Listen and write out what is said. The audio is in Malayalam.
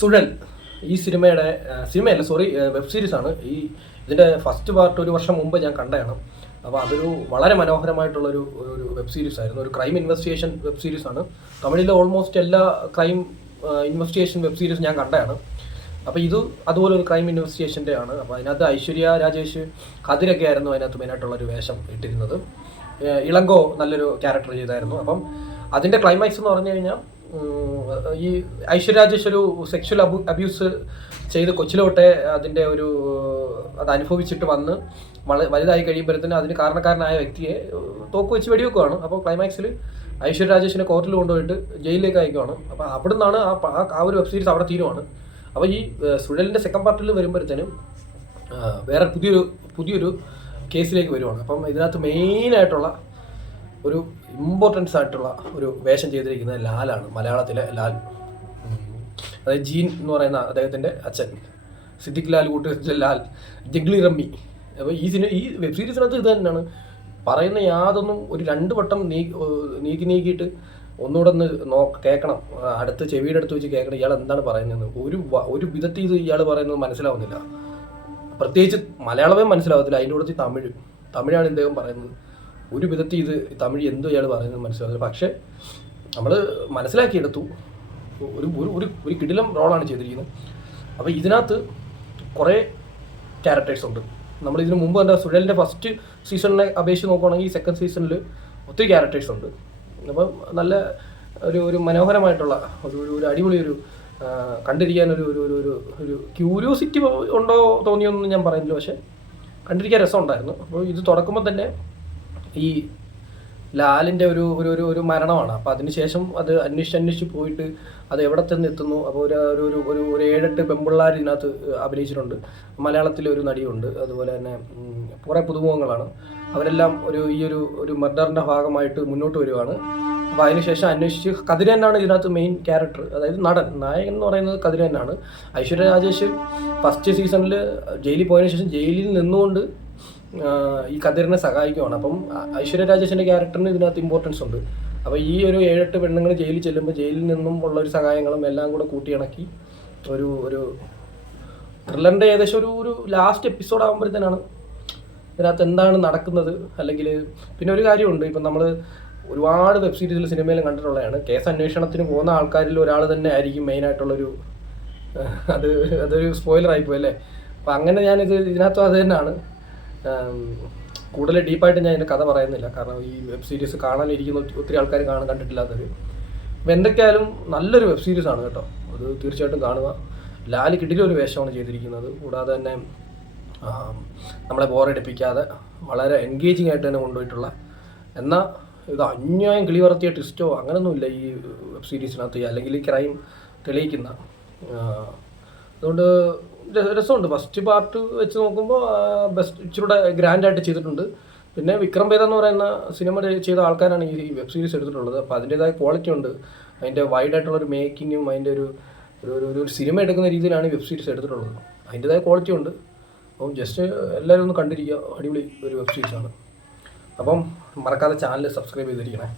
സുഴൽ ഈ സിനിമയല്ല സോറി വെബ് സീരീസാണ്. ഇതിൻ്റെ ഫസ്റ്റ് പാർട്ട് ഒരു വർഷം മുമ്പ് ഞാൻ കണ്ടതാണ്. അപ്പോൾ അതൊരു വളരെ മനോഹരമായിട്ടുള്ളൊരു ഒരു വെബ് സീരീസ് ആയിരുന്നു. ഒരു ക്രൈം ഇൻവെസ്റ്റിഗേഷൻ വെബ് സീരീസാണ്. തമിഴിലെ ഓൾമോസ്റ്റ് എല്ലാ ക്രൈം ഇൻവെസ്റ്റിഗേഷൻ വെബ് സീരീസ് ഞാൻ കണ്ടതാണ്. അപ്പോൾ ഇത് അതുപോലെ ഒരു ക്രൈം ഇൻവെസ്റ്റിഗേഷൻ്റെ ആണ്. അപ്പോൾ അതിനകത്ത് ഐശ്വര്യ രാജേഷ്, കതിരൊക്കെ ആയിരുന്നു അതിനകത്ത് മെയിനായിട്ടുള്ളൊരു വേഷം ഇട്ടിരുന്നത്. ഇളങ്കോ നല്ലൊരു ക്യാരക്ടർ ചെയ്തായിരുന്നു. അപ്പം അതിൻ്റെ ക്ലൈമാക്സ് എന്ന് പറഞ്ഞു കഴിഞ്ഞാൽ ഈ ഐശ്വര്യ രാജേഷ് ഒരു സെക്ഷൽ അബ്യൂസ് ചെയ്ത് കൊച്ചിലോട്ടെ അതിൻ്റെ അത് അനുഭവിച്ചിട്ട് വന്ന് വലുതായി കഴിയുമ്പോഴത്തേന് അതിന് കാരണക്കാരനായ വ്യക്തിയെ തോക്ക് വെച്ച് വെടിവെക്കുകയാണ്. അപ്പോൾ ക്ലൈമാക്സിൽ ഐശ്വര്യ രാജേഷിനെ കോർട്ടിൽ കൊണ്ടുപോയിട്ട് ജയിലിലേക്ക് അയക്കുകയാണ്. അപ്പോൾ അവിടെ നിന്നാണ് ആ ഒരു വെബ് സീരീസ് അവിടെ തീരുവാണ്. അപ്പോൾ ഈ സുഴലിൻ്റെ സെക്കൻഡ് പാർട്ടിൽ വരുമ്പോഴത്തേനും വേറെ പുതിയൊരു കേസിലേക്ക് വരുവാണ്. അപ്പം ഇതിനകത്ത് മെയിനായിട്ടുള്ള ഒരു ഇമ്പോർട്ടൻസ് ആയിട്ടുള്ള ഒരു വേഷം ചെയ്തിരിക്കുന്നത് ലാലാണ്, മലയാളത്തിലെ ലാൽ. അതായത് ജീൻ എന്ന് പറയുന്ന അദ്ദേഹത്തിൻ്റെ അച്ഛൻ, സിദ്ദിഖ് ലാൽ കൂട്ടുകെട്ടിലെ ലാൽ, ജഗ്ലി റമ്മി. അപ്പോൾ ഈ വെബ് സീരീസിനകത്ത് ഇത് തന്നെയാണ് പറയുന്ന. യാതൊന്നും ഒരു 2 വട്ടം നീക്കിയിട്ട് ഒന്നുകൂടെ ഒന്ന് കേൾക്കണം, അടുത്ത് ചെവിയുടെ അടുത്ത് വെച്ച് കേൾക്കണം ഇയാൾ എന്താണ് പറയുന്നത്. ഒരു വിധത്തിൽ ഇത് ഇയാൾ പറയുന്നത് മനസ്സിലാവുന്നില്ല. പ്രത്യേകിച്ച് മലയാളമേ മനസ്സിലാവത്തില്ല, അതിൻ്റെ കൂടെ തമിഴാണ് ഇദ്ദേഹം പറയുന്നത്. ഒരു വിധത്തിൽ ഇത് തമിഴ് എന്തോ ഇയാൾ പറയുന്നത് മനസ്സിലാവുന്നില്ല. പക്ഷേ നമ്മൾ മനസ്സിലാക്കിയെടുത്തു. ഒരു കിടിലം റോളാണ് ചെയ്തിരിക്കുന്നത്. അപ്പോൾ ഇതിനകത്ത് കുറേ ക്യാരക്ടേഴ്സ് ഉണ്ട്. നമ്മൾ ഇതിന് മുമ്പ് എന്താ സുഴലിൻ്റെ ഫസ്റ്റ് സീസണിനെ അപേക്ഷിച്ച് നോക്കുകയാണെങ്കിൽ സെക്കൻഡ് സീസണിൽ ഒത്തിരി ക്യാരക്ടേഴ്സ് ഉണ്ട്. അപ്പം നല്ല ഒരു മനോഹരമായിട്ടുള്ള ഒരു അടിപൊളി കണ്ടിരിക്കാൻ ഒരു ക്യൂരിയോസിറ്റി ഉണ്ടോ തോന്നിയൊന്നും ഞാൻ പറയുന്നില്ല, പക്ഷേ കണ്ടിരിക്കാൻ രസമുണ്ടായിരുന്നു. അപ്പോൾ ഇത് തുറക്കുമ്പോൾ തന്നെ ഈ ലാലിൻ്റെ ഒരു മരണമാണ്. അപ്പോൾ അതിനുശേഷം അത് അന്വേഷിച്ച് പോയിട്ട് അത് എവിടെ തന്നെ എത്തുന്നു. അപ്പോൾ ഒരു 7-8 പെൺപിള്ളേർ ഇതിനകത്ത് അഭിനയിച്ചിട്ടുണ്ട്. മലയാളത്തിലെ ഒരു നടിയുണ്ട്, അതുപോലെ തന്നെ കുറേ പുതുമുഖങ്ങളാണ്. അവരെല്ലാം ഒരു മർഡറിൻ്റെ ഭാഗമായിട്ട് മുന്നോട്ട് വരുവാണ്. അപ്പോൾ അതിനുശേഷം അന്വേഷിച്ച് കതിരനാണ് ഇതിനകത്ത് മെയിൻ ക്യാരക്ടർ, അതായത് നായകൻ എന്ന് പറയുന്നത് കതിരനാണ്. ഐശ്വര്യ രാജേഷ് ഫസ്റ്റ് സീസണിൽ ജയിലിൽ പോയതിനു ശേഷം ജയിലിൽ നിന്നുകൊണ്ട് ഈ കതിരനെ സഹായിക്കുവാണ്. അപ്പം ഐശ്വര്യ രാജേഷിൻ്റെ ക്യാരക്ടറിന് ഇതിനകത്ത് ഇമ്പോർട്ടൻസ് ഉണ്ട്. അപ്പോൾ ഈ 7-8 പെണ്ണുങ്ങൾ ജയിലിൽ ചെല്ലുമ്പോൾ ജയിലിൽ നിന്നും ഉള്ള സഹായങ്ങളും എല്ലാം കൂടെ കൂട്ടിയിണക്കി ഒരു ത്രില്ലറിൻ്റെ ഏകദേശം ഒരു ലാസ്റ്റ് എപ്പിസോഡ് ആകുമ്പോഴത്തേനാണ് ഇതിനകത്ത് എന്താണ് നടക്കുന്നത്. അല്ലെങ്കിൽ പിന്നെ ഒരു കാര്യമുണ്ട്, ഇപ്പം നമ്മൾ ഒരുപാട് വെബ് സീരീസിൽ സിനിമയിലും കണ്ടിട്ടുള്ളതാണ്, കേസ് അന്വേഷണത്തിന് പോകുന്ന ആൾക്കാരിൽ ഒരാൾ തന്നെ ആയിരിക്കും മെയിനായിട്ടുള്ളൊരു അതൊരു സ്പോയിലറായിപ്പോയി അല്ലേ. അപ്പം അങ്ങനെ ഇതിനകത്തും അത് തന്നെയാണ്. കൂടുതൽ ഡീപ്പായിട്ട് ഞാൻ ഇതിൻ്റെ കഥ പറയുന്നില്ല, കാരണം ഈ വെബ് സീരീസ് കാണാനിരിക്കുന്ന ഒത്തിരി ആൾക്കാർ കണ്ടിട്ടില്ലാത്തവർ. അപ്പോൾ എന്തൊക്കെയായാലും നല്ലൊരു വെബ് സീരീസാണ് കേട്ടോ, അത് തീർച്ചയായിട്ടും കാണുക. ലാൽ കിടിലൊരു വേഷമാണ് ചെയ്തിരിക്കുന്നത്. കൂടാതെ തന്നെ നമ്മളെ ബോറടിപ്പിക്കാതെ വളരെ എൻഗേജിങ് ആയിട്ട് തന്നെ കൊണ്ടുപോയിട്ടുള്ള, എന്നാൽ ഇത് അന്യായം കിളിവർത്തിയ ട്വിസ്റ്റോ അങ്ങനെയൊന്നുമില്ല ഈ വെബ് സീരീസിനകത്ത്, അല്ലെങ്കിൽ ഈ ക്രൈം തെളിയിക്കുന്ന. അതുകൊണ്ട് രസമുണ്ട്. ഫസ്റ്റ് പാർട്ട് വെച്ച് നോക്കുമ്പോൾ ഇച്ചിരൂടെ ഗ്രാൻഡായിട്ട് ചെയ്തിട്ടുണ്ട്. പിന്നെ വിക്രം വേദ എന്ന് പറയുന്ന സിനിമ ചെയ്ത ആൾക്കാരാണ് ഈ വെബ് സീരീസ് എടുത്തിട്ടുള്ളത്. അപ്പോൾ അതിൻ്റേതായ ക്വാളിറ്റി ഉണ്ട്, അതിൻ്റെ വൈഡായിട്ടുള്ളൊരു മേക്കിങ്ങും അതിൻ്റെ ഒരു സിനിമ എടുക്കുന്ന രീതിയിലാണ് ഈ വെബ് സീരീസ് എടുത്തിട്ടുള്ളത്. അതിൻ്റേതായ ക്വാളിറ്റി ഉണ്ട്. അപ്പം ജസ്റ്റ് എല്ലാവരും ഒന്ന് കണ്ടിരിക്കുക, അടിപൊളി ഒരു വെബ് സീരീസാണ്. അപ്പം മറക്കാതെ ചാനൽ സബ്സ്ക്രൈബ് ചെയ്തിരിക്കണേ.